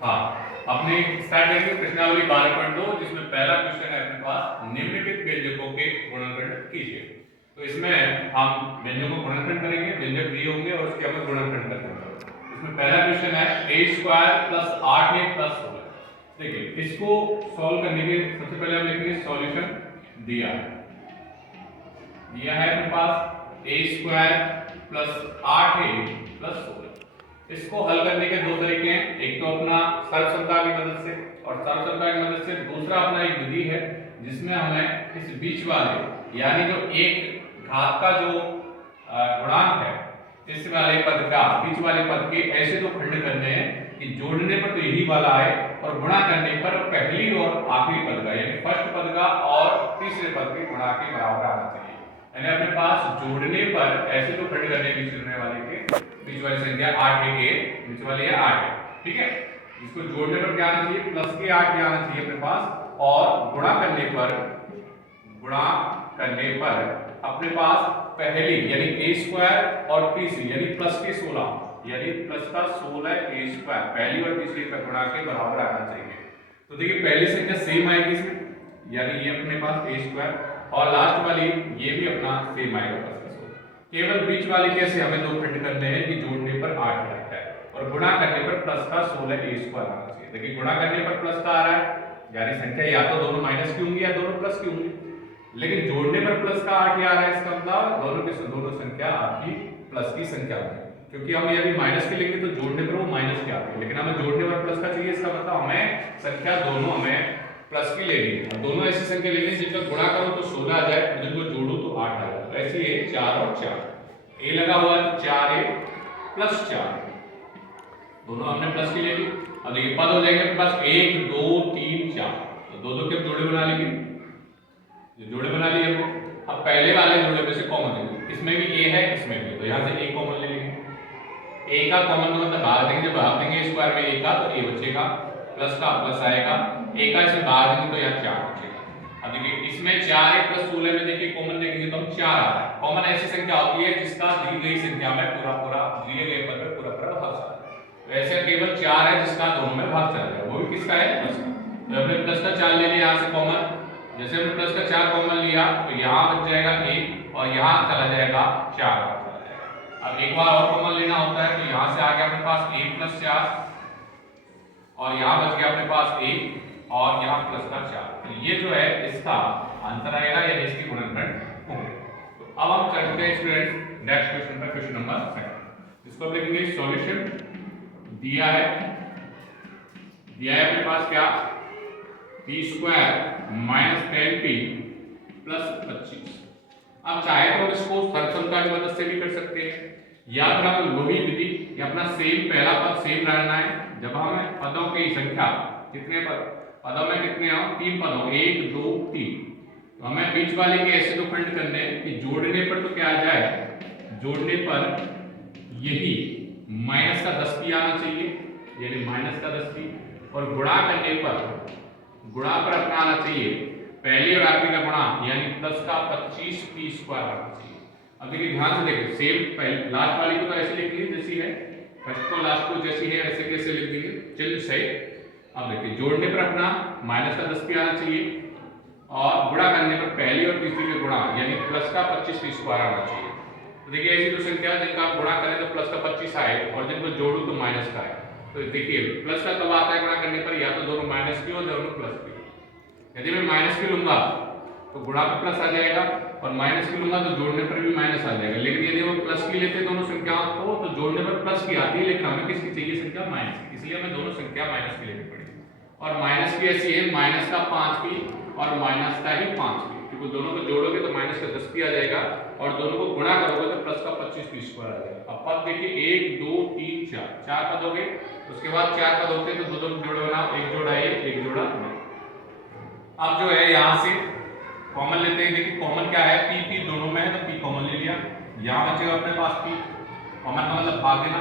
हाँ, अपने स्टार्ट करेंगे प्रश्नावली 12.2 जिसमें पहला क्वेश्चन है अपने पास निम्नलिखित व्यंजकों के गुणनखंड कीजिए। तो इसमें हम व्यंजकों को गुणनखंड करेंगे, व्यंजक दिए होंगे और उसके हम गुणनखंड करेंगे। इसमें पहला क्वेश्चन है a² + 8a + 16। देखिए इसको सॉल्व करने के सबसे पहले हम लिखेंगे सॉल्यूशन दिया है अपने पास a² + 8a + 16। इसको हल करने के दो तरीके हैं, एक तो अपना सर्वसमता की मदद से और सर्वसमता की मदद से दूसरा अपना एक विधि है जिसमें हमें इस बीच वाले यानी जो एक घात का जो गुणांक है इस वाले पद का बीच वाले पद के ऐसे दो खंड करने हैं कि जोड़ने पर तो यही वाला आए और गुणा करने पर पहली और आखिरी पद का यानी फर्स्ट पद का और तीसरे पद के गुणा के बराबर आना चाहिए। यानी अपने पास जोड़ने पर ऐसे दो खंड करने बीच वाले के बीच वाली संख्या 8 है के बीच वाली है 8 है, ठीक है। इसको जोड़ने पर क्या आना चाहिए प्लस के 8 क्या आना चाहिए अपने पास और गुणा करने पर अपने पास पहली यानी a² और तीसरी यानी प्लस के 16 यानी प्लस का 16 a² पहली और तीसरी का गुणा के बराबर आना चाहिए। तो देखिए पहली संख्या सेम आएगी इसमें यानी ये अपने पास a² और लास्ट वाली ये भी अपना सेम आएगा। केवल बीच वाले कैसे हमें दो खंड करने हैं कि जोड़ने पर 8 आता है और गुणा करने पर प्लस का 16a² आना चाहिए। देखिए गुणा करने पर प्लस का आ रहा है यानी संख्या या तो दोनों माइनस की होंगी या दोनों प्लस की होंगी, लेकिन जोड़ने पर प्लस का 8 आ रहा है इसका मतलब दोनों संख्या आपकी प्लस की संख्या होगी। क्योंकि हम यदि माइनस के लेंगे तो जोड़ने पर वो माइनस की आती है, लेकिन हमें जोड़ने पर प्लस का चाहिए, इसका मतलब हमें संख्या दोनों हमें प्लस की लेनी है। दोनों ऐसी संख्या लेनी है जिनका गुणा करो तो 16 आ जाए और जिनको जोड़ो तो 8 आ जाए। तो ऐसे ही 4 और 4 a लगा हुआ है तो 4a + 4 दोनों हमने प्लस की ले ली। अब देखिए पद हो जाएंगे अपने पास 1 2 3 4 तो दो के जोड़े बना लेंगे, जो जोड़े बना लिए हमने। अब पहले वाले जोड़े में से कॉमन लेंगे, इसमें भी a है इसमें भी, तो यहाँ से a कॉमन ले लेंगे। a का कॉमन मतलब भाग देंगे, जब भाग देंगे स्क्वायर में a का तो a बचेगा, प्लस का प्लस आएगा, a का इसमें भाग देंगे तो यहाँ 4 बचेगा। अब देखिए इसमें 4a + 16 में देखिए कॉमन लेंगे तो हम 4 आ रहा है। कॉमन ऐसी संख्या होती है जिसका दी गई संख्या में पूरा दिए गए पद में पूरा भाग चला है। तो ऐसे केवल 4 है जिसका दोनों में भाग चला जाएगा, वो भी किसका है प्लस का। तो हमने प्लस का 4 ले लिया यहाँ से कॉमन, जैसे हमने प्लस का 4 कॉमन लिया तो यहाँ बच जाएगा 1 और यहाँ चला जाएगा 4 चला जाएगा। अब एक बार और कॉमन लेना होता है तो यहाँ से आ गया अपने पास a + 4 और यहाँ बच गया अपने पास 1 और यहाँ प्लस का 4। तो ये जो है इसका आंसर आएगा यानी इसकी गुणनखंड होंगे। तो अब हम चलते हैं स्टूडेंट्स नेक्स्ट क्वेश्चन पर, क्वेश्चन नंबर 2। इसको लिखेंगे सॉल्यूशन दिया है अपने पास क्या p² - 10p + 25। अब चाहे तो इसको सर्वसमता की मदद से भी कर सकते हैं या फिर हम वही विधि या अपना सेम पहला पद सेम रहना है। जब हमें पदों की संख्या कितने पदों में कितने हो 3 पद हो 1 2 3, तो हमें बीच वाले के ऐसे दो खंड करने हैं कि जोड़ने पर तो क्या आ जाए, जोड़ने पर यही माइनस का 10 भी आना चाहिए यानी माइनस का 10 भी, और गुणा करने पर अपना आना चाहिए पहले और आखिरी का गुणा यानी प्लस का 25p² आना चाहिए। अब देखिए ध्यान से देखिए सेम लास्ट वाली को तो ऐसे लिख लीजिए जैसी है, फर्स्ट को लास्ट को जैसी है ऐसे कैसे लिख दीजिए चिन्ह सही। अब देखिए जोड़ने पर अपना माइनस का 10 भी आना चाहिए और गुणा करने पर पहली और तीसरी का गुणा यानी प्लस का 25p² आना चाहिए। तो देखिए ऐसी दो संख्या जिनका आप गुणा करें तो प्लस का 25 आए और जिनको जोड़ो तो माइनस का आए। तो देखिए प्लस का कब आता है गुणा करने पर, या तो दोनों माइनस की हो दोनों प्लस की। यदि मैं माइनस की लूंगा तो गुणा पर प्लस आ जाएगा और माइनस की लूंगा तो जोड़ने पर भी माइनस आ जाएगा। लेकिन यदि वो प्लस की लेते दोनों संख्याओं को तो जोड़ने पर प्लस की आती है, लेकिन हमें किसकी चाहिए संख्या माइनस की, इसलिए हमें दोनों संख्या माइनस की लेनी पड़ेगी। और माइनस की ऐसी है माइनस का 5p और माइनस का ही 5p, क्योंकि दोनों को जोड़ोगे तो माइनस का 10 भी आ जाएगा और दोनों को गुणा करोगे तो प्लस का 25p² आ जाएगा। अब पद देखिए 1 2 3 4 पद हो गए, उसके बाद 4 पद होते हैं तो दो जोड़े बनाओ, एक जोड़ा a एक जोड़ा b। अब जो है यहाँ से कॉमन लेते हैं, देखिए कॉमन क्या है p दोनों में है तो p कॉमन ले लिया, यहाँ बचेगा अपने पास p कॉमन का मतलब भाग देना,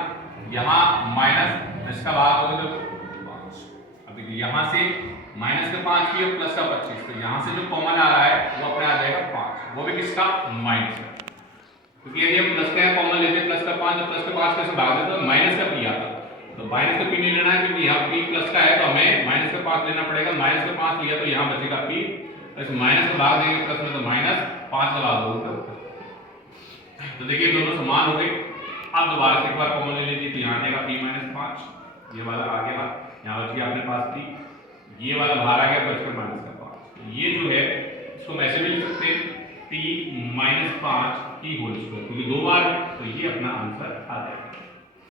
यहाँ माइनस इसका भाग होगा तो 5। अब देखिए यहाँ से माइनस का 5 की और प्लस का 25, तो यहाँ से जो कॉमन आ रहा है वो अपने आ जाएगा 5, वो भी किसका माइनस का, क्योंकि यदि हम प्लस का कॉमन लेते प्लस का 5 और प्लस का 5 कैसे भाग देते तो माइनस का p आता, तो माइनस का पी नहीं लेना है क्योंकि यहाँ पी प्लस का है तो हमें माइनस का 5 लेना पड़ेगा। माइनस का 5 लिया तो यहाँ बचेगा पी, इस माइनस को भाग देंगे प्लस में तो माइनस 5 लगा दो ऊपर। तो देखिए दोनों समान हो गए। अब दोबारा से एक बार कॉमन ले लीजिए तो यहाँ आएगा पी माइनस 5, ये वाला आ गया, यहाँ बच गया अपने पास पी, ये वाला बाहर आ गया बचकर माइनस का 5। ये जो है इसको हम ऐसे भी लिख सकते हैं पी माइनस 5 की होल स्क्वायर, क्योंकि 2 बार है तो ये अपना आंसर आ जाएगा।